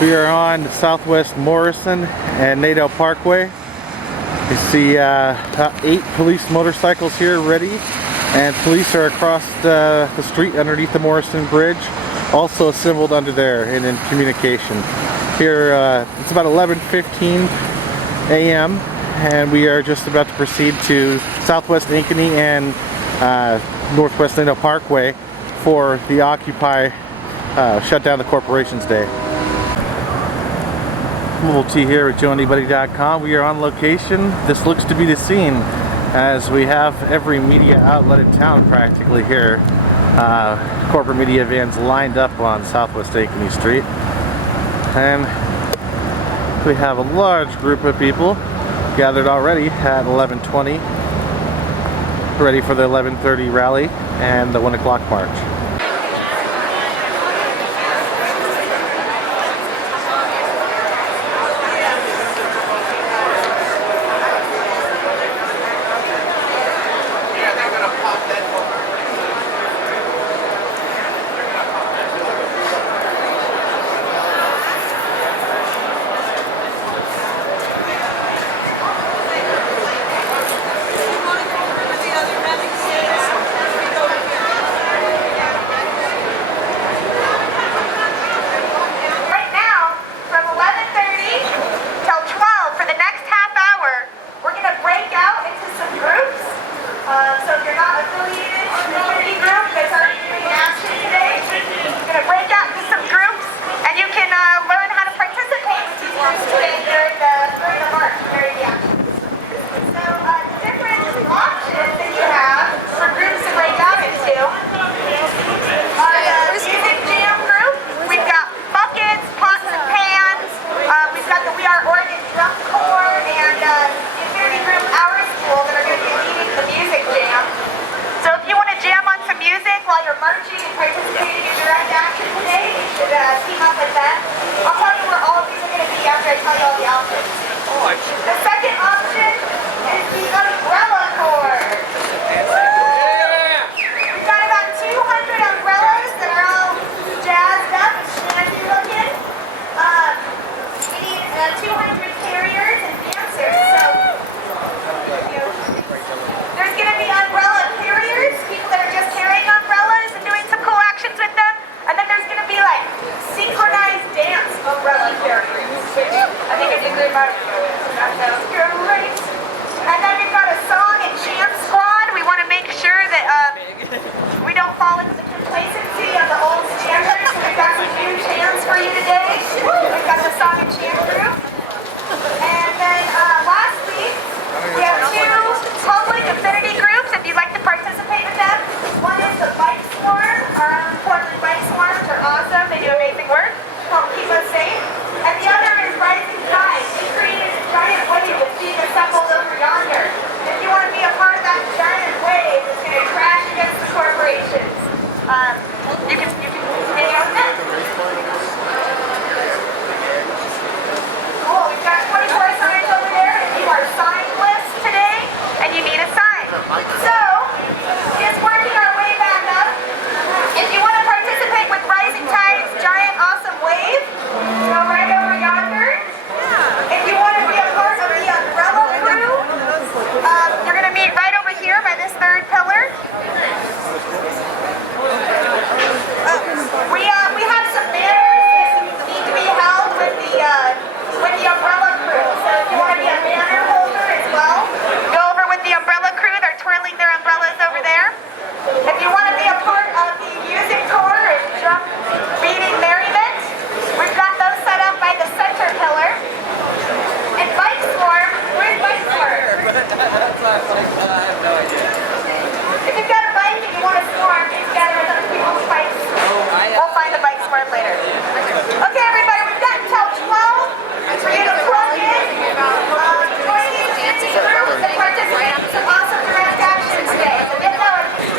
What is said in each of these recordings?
We are on Southwest Morrison and Nadell Parkway. You see 8 police motorcycles here ready, and police are across the street underneath the Morrison Bridge, also assembled under there and in communication. Here it's about 11:15 a.m. and we are just about to proceed to Southwest Ankeny and Northwest Nadell Parkway for the Occupy Shut Down the Corporations Day. Mobile T here with JoeAnybody.com. We are on location. This looks to be the scene, as we have every media outlet in town practically here. Corporate media vans lined up on Southwest Ankeny Street. And we have a large group of people gathered already at 11:20, ready for the 11:30 rally and the 1 o'clock march. So if you're not affiliated with the community group that's already doing action today, you're going to break out into some groups and you can learn how to participate with these groups today during the march, during the action. So different options that you have for groups to break out into are the music jam group. We've got buckets, pots and pans. We've got the We Are Oregon Drum Corps and the affinity group Our School that are going to be leading the music jam. So if you want to jam on some music while you're marching and participating in direct action today, you should team up with them. I'll tell you where all of these are going to be after I tell you all the options. The second option is the Umbrella Corps. We've got about 200 umbrellas that are all jazzed up and snazzy looking. We need 200 carriers and dancers. So there's going to be umbrella carriers, people that are just carrying umbrellas and doing some cool actions with them. And then there's going to be like synchronized dance umbrella carriers, which I think is a good marketing. That sounds great. And then we've got a song and chant squad. We want to make sure that we don't fall into the complacency of the old standards. So we've got some new chants for you today. We've got the song and chant group. And then lastly, we have 2 public affinity groups if you'd like to participate with them. One is the Bike Swarm. Our own Portland Bike Swarms are awesome. They do amazing work to help keep us safe. And the other is Rising Tide. They created a giant wave that's being assembled over yonder. If you want to be a part of that giant wave that's going to crash against the corporations, you can hang out with them. Cool. We've got 24 signs over there. If you are signless today and you need a sign. So, just working our way back up. If you want to participate with Rising Tide's giant awesome wave, go right over yonder. If you want to be a part of the umbrella crew, you're going to meet right over here by this 3rd pillar. We have some banners that need to be held with the umbrella crew. So if you want to be a banner holder as well, go over with the umbrella crew. They're twirling their umbrellas over there. If you want to be a part of the music corps and drum beating merriment, we've got those set up by the center pillar. And Bike Swarm, where's Bike Swarm? If you've got a bike and you want to swarm, get together with other people's bikes. We'll find the Bike Swarm later. Okay, everybody, we've got until 12 for you to plug in. Join these groups and participate in some awesome direct action today. So get going.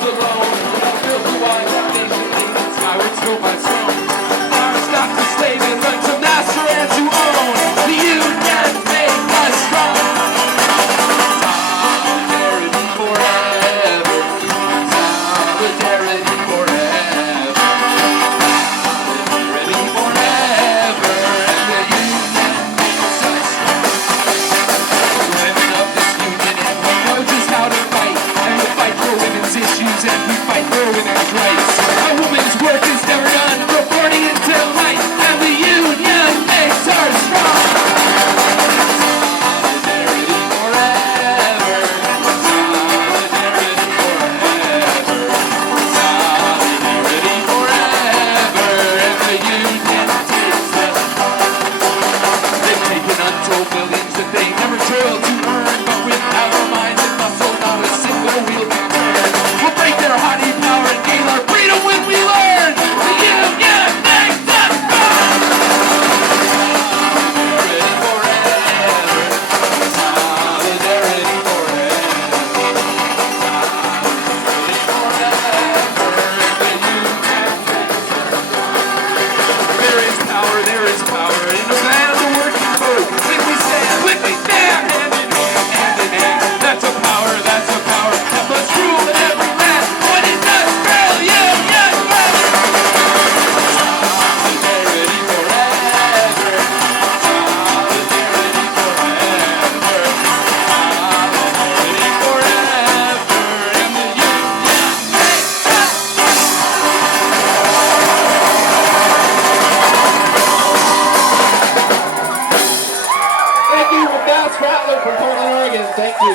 was alone. I built the wide foundation, leaning skyward, stole my throne. Fire stopped the slave and led to master and to own. The union made us strong. Solidarity forever. Solidarity forever. Solidarity forever. And the union makes us strong. Women of this union, and we know just how to fight. And we fight for women's issues, and we fight for women's rights. A woman's work is never done from morning until night, and the union makes her strong. Solidarity forever. Solidarity forever. Solidarity forever. And the union takes us. They've taken untold millions that they never toiled to earn, but with our minds and muscle, not a single wheel can turn. We'll break their haughty power and gain our freedom when we learn. The union makes us strong. Solidarity forever. Solidarity forever. Solidarity forever. And the union makes us strong. There is power in the land of the working folk. When we stand hand in hand, hand in hand. That's a power that must rule in every land. What is Australia? Yes, solidarity forever. Solidarity forever. Solidarity forever. And the union makes us Thank you, Matt Stratler from Portland, Oregon. Thank you.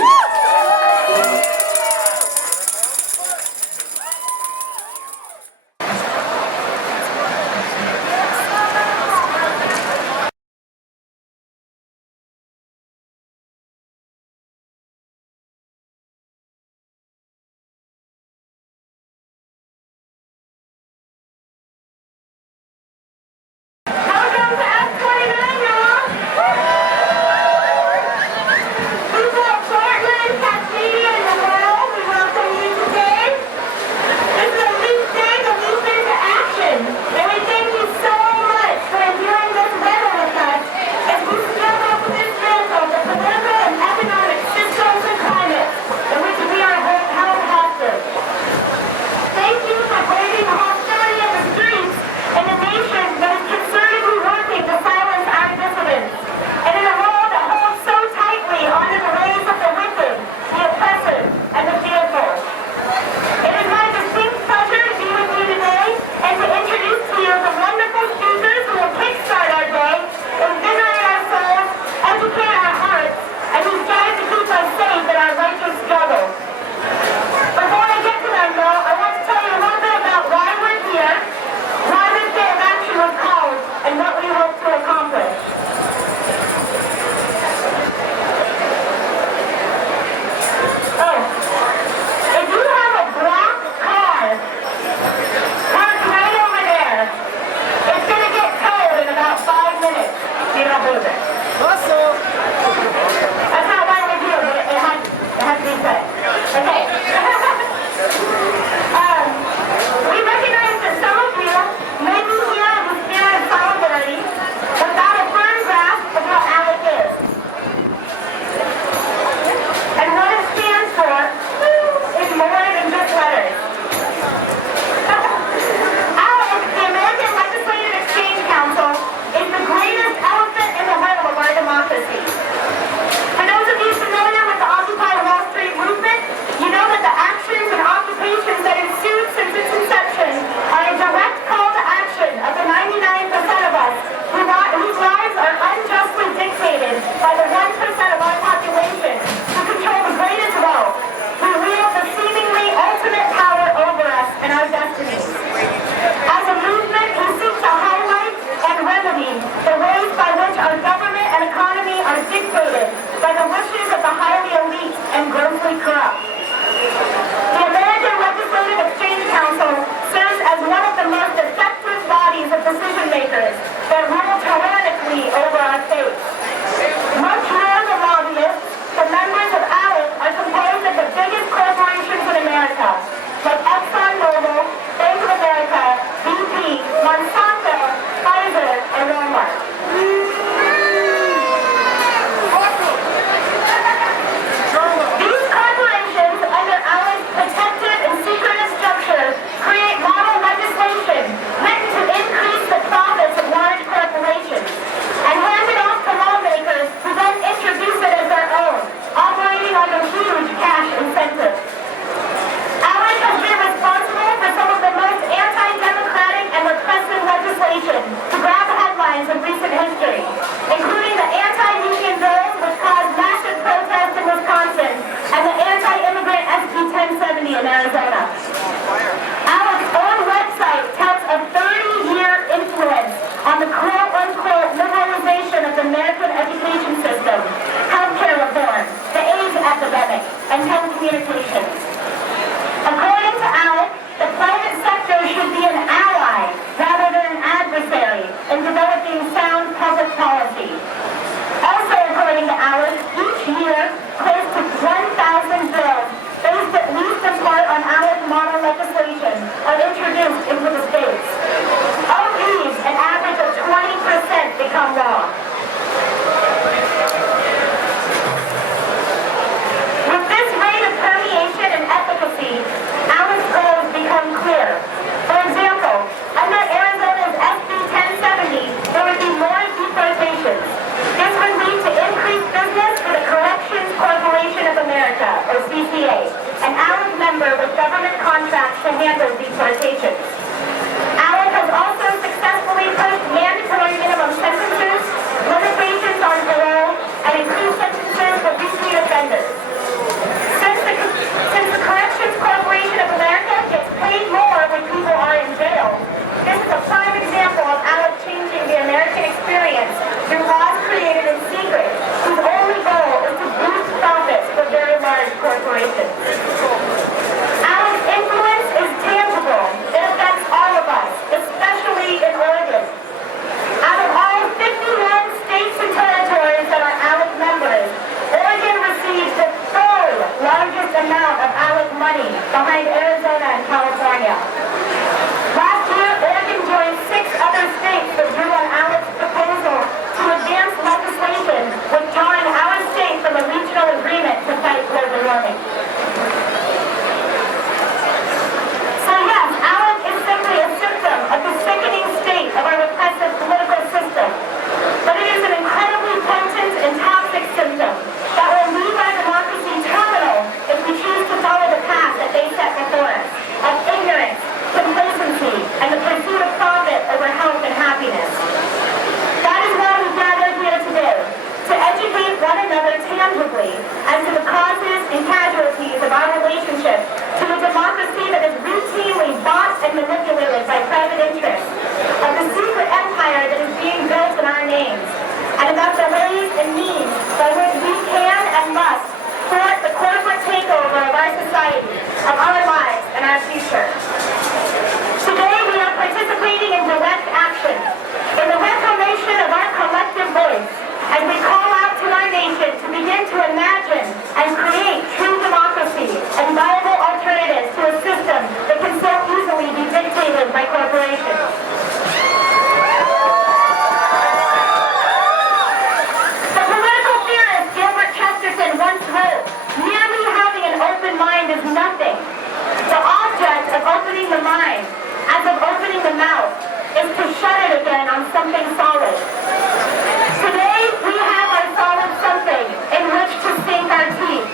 Welcome to F29, y'all! Who's up, Portland? today, an ALEC member with government contracts to handle deportations. ALEC has also successfully pushed mandatory minimum sentences, limitations on parole, and increased sentences for repeat offenders. Since the Corrections Corporation of America gets paid more when people are in jail, this is a prime example of ALEC changing the American experience through laws created in secret, whose only goal is to boost profits for very large corporations. ALEC's influence is tangible. It affects all of us, especially in Oregon. Out of all 51 states and territories that are ALEC members, Oregon receives the third largest amount of ALEC money behind Arizona and California. Last year, Oregon joined 6 other states that drew on ALEC's proposal to advance legislation withdrawing our state from a regional agreement to fight global warming. So yes, ALEC is simply a symptom of the sickening state of our repressive political system. But it is an incredibly potent and toxic symptom that will leave our democracy terminal if we choose to follow the path that they set before us, of ignorance, complacency, and the pursuit of profit over health and happiness. That is why we gathered here today, to educate one another tangibly as to the causes and casualties of our relationship to a democracy that is routinely bought and manipulated by private interests, of the secret empire that is being built in our names, and about the ways and means by which we can and must thwart the corporate takeover of our society, of our lives, and our future. Today we are participating in direct action, in the reclamation of our collective voice, as we call out to our nation to begin to imagine and create true democracy and viable alternatives to a system that can so easily be dictated by corporations. The political theorist Gilbert Chesterton once wrote, "Merely having an open mind is nothing. The object of opening the mind, as of opening the mouth, is to shut it again on something solid." Today, we have our solid something in which to sink our teeth.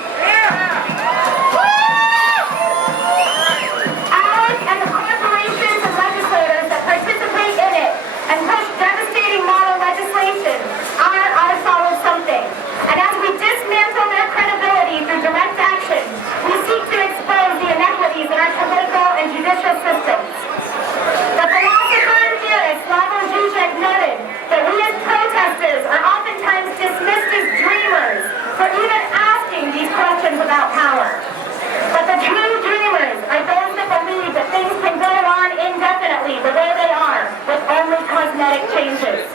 ALEC and the corporations and legislators that participate in it and push devastating model legislation are our solid something. And as we dismantle their credibility through direct action, we seek to expose the inequities in our political and judicial systems. The philosopher and theorist Slavoj Žižek noted that we as protesters are oftentimes dismissed as dreamers for even asking these questions about power. But the true dreamers are those that believe that things can go on indefinitely the way they are, with only cosmetic changes.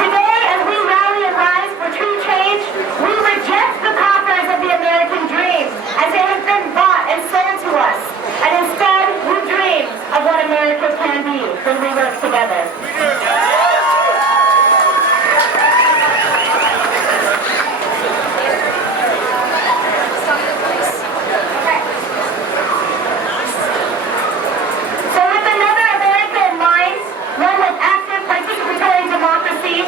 Today, as we rally and rise for true change, we reject the coffers of the American dream as they have been bought and sold to us, and instead we dream of what America can be when we work together. So with another America in mind, one with active participatory democracy,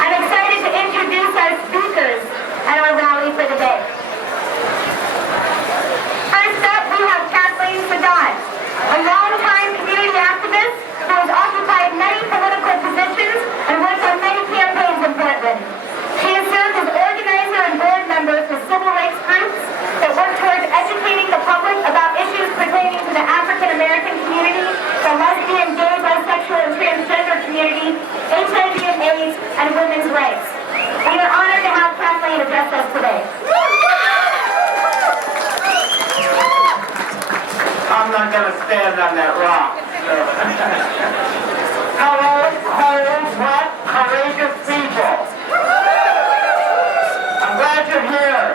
I'm excited to introduce our speakers at our rally for the day. First up, we have Kathleen Sadat, a longtime community activist who has occupied many political positions and worked on many campaigns in Portland. She has served as organizer and board member for civil rights groups that work towards educating the public about issues pertaining to the African American community, the lesbian, gay, bisexual, and transgender community, HIV and AIDS, and women's rights. We are honored to have Kathleen address us today. I'm not going to stand on that rock. Hello, cold, wet, courageous people. I'm glad you're here.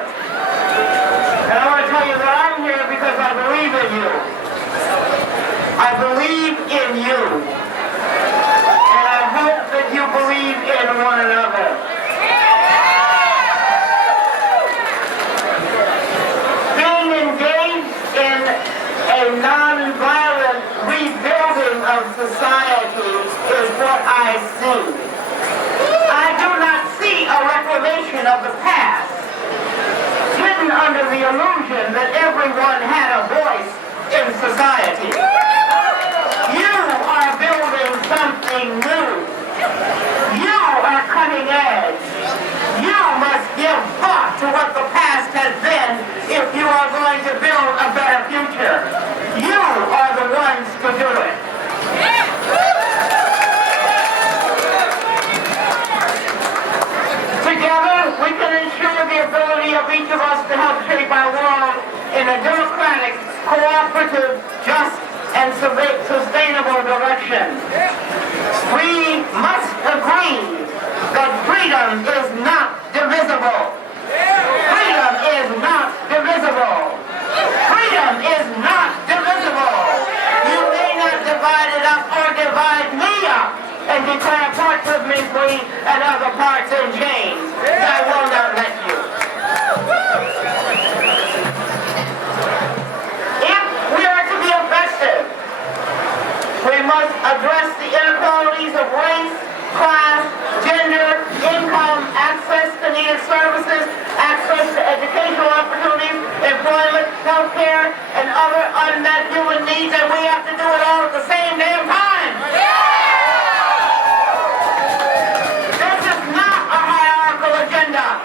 And I want to tell you that I'm here because I believe in you. I believe in you. And I hope that you believe in one another. Being engaged in a non-violent rebuilding of society is what I see. I do not see a reclamation of the past hidden under the illusion that everyone had a voice in society. You are building something new. You are cutting edge. You must give thought to what the past has been if you are going to build a better future. You are the ones to do it. Together, we can ensure the ability of each of us to help shape our world in a democratic, cooperative, just, and sustainable direction. We must agree that freedom is not divisible. Freedom is not divisible. Freedom is not divisible. You may not divide it up or divide me up and declare parts of me free and other parts in chains. I will not let you. If we are to be effective, we must address the inequalities of race, class, gender, income, access to needed services, access to educational opportunities, employment, health care, and other unmet human needs, and we have to do it all at the same damn time. This is not a hierarchical agenda.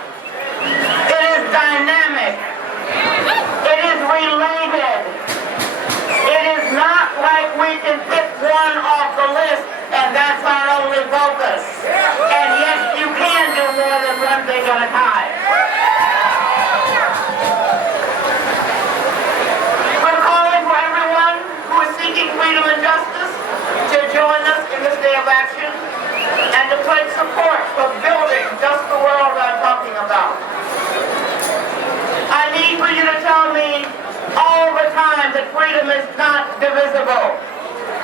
It is dynamic. It is related. It is not like we can pick one off the list and that's our only focus. And yes, you can do more than one thing at a time. We're calling for everyone who is seeking freedom and justice to join us in this day of action and to pledge support for building just the world I'm talking about. I need for you to tell me all the time that freedom is not divisible.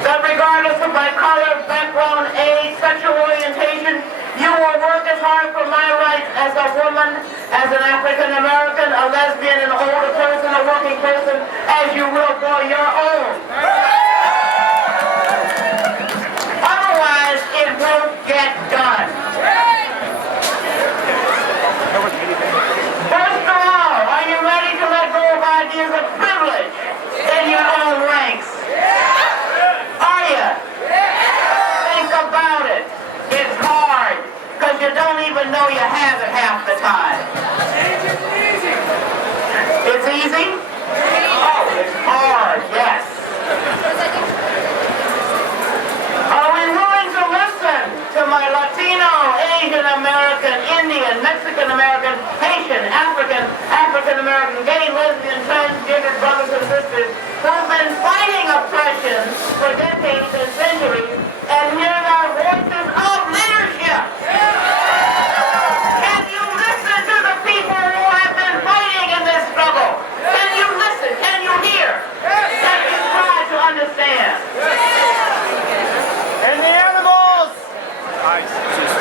That regardless of my color, background, age, sexual orientation, you will work as hard for my rights as a woman, as an African American, a lesbian, an older person, a working person, as you will for your own. Otherwise, it won't get done. First of all, are you ready to let go of ideas of privilege in your own ranks? Are you? Think about it. It's hard, because you don't even know you have it half the time. It's easy? Oh, it's hard, yes. Are we willing to listen to my Latino, Asian American, Indian, Mexican American, Haitian, African American, gay, lesbian, transgender brothers and sisters who've been fighting oppression for decades and centuries and hear our voices of leadership? Can you listen to the people who have been fighting in this struggle? Can you listen? Can you hear? Can you try to understand? And the animals!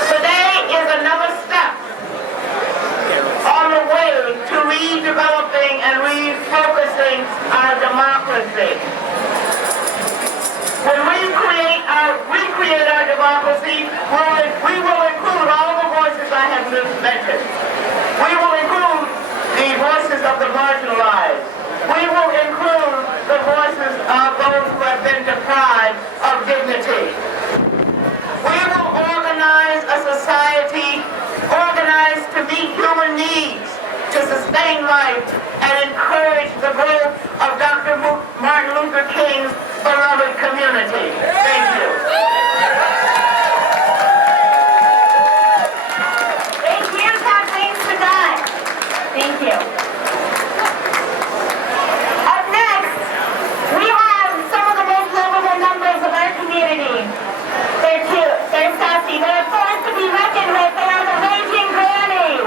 Today is another step on the way to redeveloping and refocusing our democracy. When we recreate our democracy, we will include all the voices I have mentioned. We will include the voices of the marginalized. We will include the voices of those who have been deprived of dignity. We will organize a society organized to meet human needs, to sustain life, and encourage the growth of Dr. Martin Luther King's beloved community. Thank you. Thank you, Kathleen Sadai. Thank you. Up next, we have some of the most lovable members of our community. They're cute, they're sassy, they're a force to be reckoned with. They are the Raging Grannies.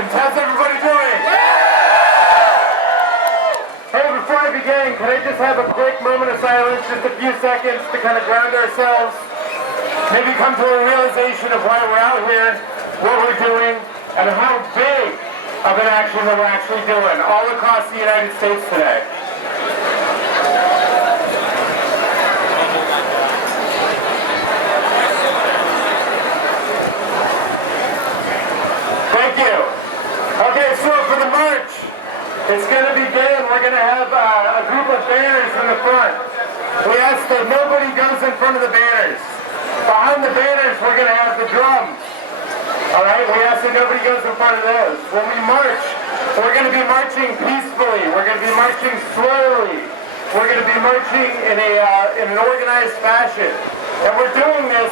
Congratulations. How's everybody doing? Hey, before I begin, can I just have a quick moment of silence, just a few seconds to kind of ground ourselves? Maybe come to a realization of why we're out here, what we're doing, and how big of an action that we're actually doing all across the United States today. Thank you. Okay, so for the march, it's going to begin. We're going to have a group of banners in the front. We ask that nobody goes in front of the banners. Behind the banners, we're going to have the drums. All right, we ask that nobody goes in front of those. When we march, we're going to be marching peacefully. We're going to be marching slowly. We're going to be marching in an organized fashion. And we're doing this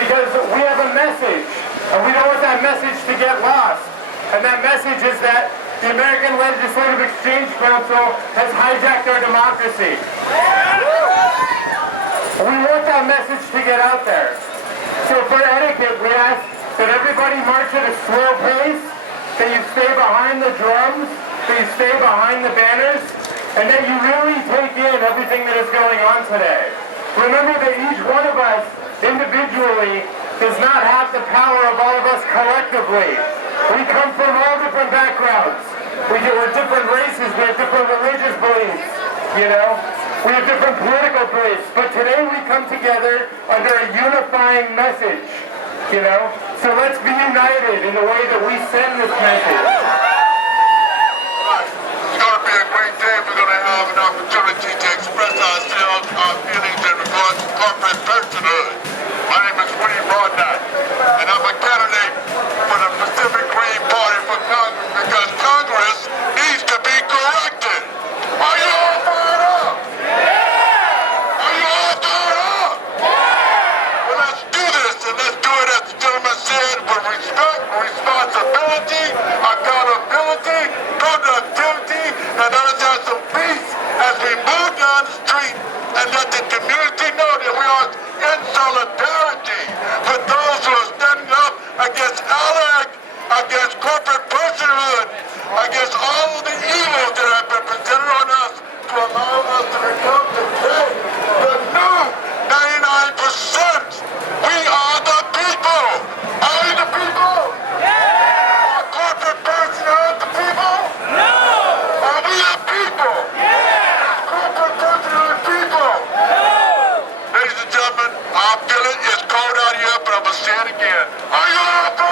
because we have a message. And we don't want that message to get lost. And that message is that the American Legislative Exchange Council has hijacked our democracy. We want that message to get out there. So for etiquette, we ask that everybody march at a slow pace, that you stay behind the drums, that you stay behind the banners, and that you really take in everything that is going on today. Remember that each one of us individually does not have the power of all of us collectively. We come from all different backgrounds. We're different races, we have different religious beliefs, you know? We have different political beliefs, but today we come together under a unifying message, you know? So let's be united in the way that we send this message. It's going to be a great day. We're going to have an opportunity to express ourselves, our feelings in regards to corporate personhood. My name is Woody Broadnight, and I'm a candidate for the Pacific Green Party for Congress because Congress needs to be corrected. Are you all fired up? Are you all fired up? Well, let's do this, and let's do it as the gentleman said, with respect, responsibility, accountability, productivity, and let us have some peace as we move down the street and let the community know that we are in solidarity with those who are standing up against ALEC, against corporate personhood, against all of the evils that have been presented on us to allow us to become today the new 99%. We are the people. Are we the people? Yeah. Are corporate personhood the people? No. Are we the people? Yeah. Corporate personhood people? No. Ladies and gentlemen, I feel it. It's cold out here, but I'm going to say it again. Are you all